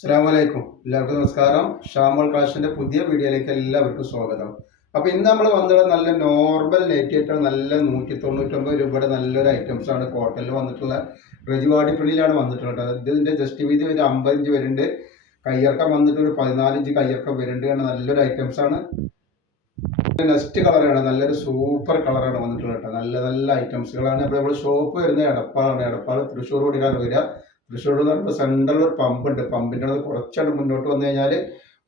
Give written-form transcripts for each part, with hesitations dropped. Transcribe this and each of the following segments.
അസ്സലാമലൈക്കും. എല്ലാവർക്കും നമസ്കാരം. ഷാമോൾ കളക്ഷൻ്റെ പുതിയ വീഡിയോയിലേക്ക് എല്ലാവർക്കും സ്വാഗതം. അപ്പോൾ ഇന്ന് നമ്മൾ വന്നിട്ടുള്ള നല്ല നോർമൽ നെറ്റ് ആയിട്ടാണ്. നല്ല 199 രൂപയുടെ നല്ലൊരു ഐറ്റംസ് ആണ് കോട്ടണിൽ വന്നിട്ടുള്ള. റെജിവാടി പ്രിന്റിലാണ് വന്നിട്ടുള്ളത്. ഇതിൻ്റെ ജസ്റ്റ് വീതി ഒരു 50 ഇഞ്ച് വരുന്നുണ്ട്. കയ്യിറക്കം വന്നിട്ട് ഒരു 14 ഇഞ്ച് കയ്യിറക്കം വരുന്നുണ്ട്. നല്ലൊരു ഐറ്റംസ് ആണ്. നെക്സ്റ്റ് കളറാണ്, നല്ലൊരു സൂപ്പർ കളറാണ് വന്നിട്ടുള്ളത്. നല്ല നല്ല ഐറ്റംസുകളാണ്. അപ്പോൾ നമ്മൾ ഷോപ്പ് വരുന്നത് എടപ്പാളാണ്. എടപ്പാൾ തൃശ്ശൂർ റോഡിലാണ് വരിക. തൃശ്ശൂർ എന്ന് പറയുമ്പോൾ സെൻട്രലിൽ ഒരു പമ്പ് ഉണ്ട്. പമ്പിൻ്റെ അത് കുറച്ചാണ് മുന്നോട്ട് വന്നു കഴിഞ്ഞാൽ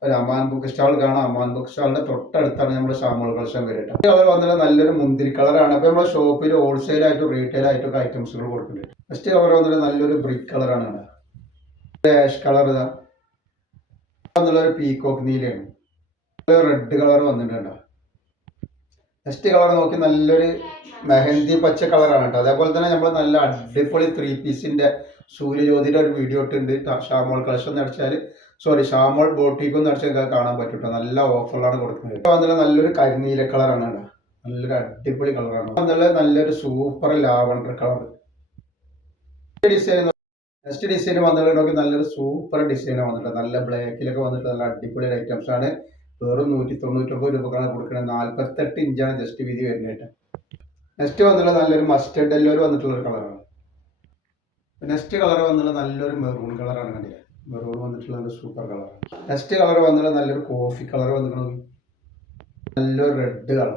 ഒരു അമാൻ ബുക്ക് സ്റ്റാൾ കാണാം. അമാൻ ബുക്ക് സ്റ്റാളിന്റെ തൊട്ടടുത്താണ് നമ്മുടെ ഷാമോൾ കളക്ഷൻ വരിക. കളർ വന്നിട്ട് നല്ലൊരു മുന്തിരി കളറാണ്. അപ്പോൾ നമ്മുടെ ഷോപ്പിൽ ഹോൾസെയിൽ ആയിട്ടും റീറ്റെയിൽ ആയിട്ടും ഒക്കെ ഐറ്റംസുകൾ കൊടുക്കുന്നുണ്ട്. നെക്സ്റ്റ് കളർ വന്നിട്ട് നല്ലൊരു ബ്രിക്ക് കളറാണ്. ആഷ് കളർ എന്നുള്ളൊരു പീകോക്ക് നീലയാണ്. റെഡ് കളർ വന്നിട്ടുണ്ട്. നെക്സ്റ്റ് കളർ നോക്കി നല്ലൊരു മെഹന്തി പച്ച കളറാണ് കേട്ടോ. അതേപോലെ തന്നെ നമ്മൾ നല്ല അടിപൊളി 3 പീസിന്റെ സൂര്യജ്യോതിയുടെ ഒരു വീഡിയോ ഇട്ടുണ്ട്. ഷാമോൾ കളക്ഷൻ അടിച്ചാൽ ഷാമോൾ ബോട്ടിക്ക് ഒന്ന് അടിച്ചാൽ കാണാൻ പറ്റും കേട്ടോ. നല്ല ഓഫറിലാണ് കൊടുക്കുന്നത്. വന്നിട്ട് നല്ലൊരു കരിനീല കളറാണ് കേട്ടോ. നല്ലൊരു അടിപൊളി കളറാണ്. വന്നിട്ട് നല്ലൊരു super lavender colour design. Next design വന്നിട്ട് നോക്കി നല്ലൊരു സൂപ്പർ ഡിസൈൻ വന്നിട്ട് നല്ല ബ്ലാക്കിലൊക്കെ വന്നിട്ട് നല്ല അടിപൊളി ഐറ്റംസ് ആണ്. വെറും 199 രൂപക്കാണ് കൊടുക്കുന്നത്. 48 ഇഞ്ചാണ് ജസ്റ്റ് വീതി വരുന്നത്. നെക്സ്റ്റ് വന്നിട്ടുള്ള നല്ലൊരു മസ്റ്റർഡ് യെല്ലോ വന്നിട്ടുള്ള ഒരു കളറാണ്. നെക്സ്റ്റ് കളർ വന്നിട്ടുള്ള നല്ലൊരു മെറൂൺ കളറാണ്. കണ്ടില്ല, മെറൂൺ വന്നിട്ടുള്ള ഒരു സൂപ്പർ കളറാണ്. നെക്സ്റ്റ് കളർ വന്നിട്ടുള്ള നല്ലൊരു കോഫി കളർ വന്നിട്ടുള്ളത്. നല്ലൊരു റെഡ് കളർ.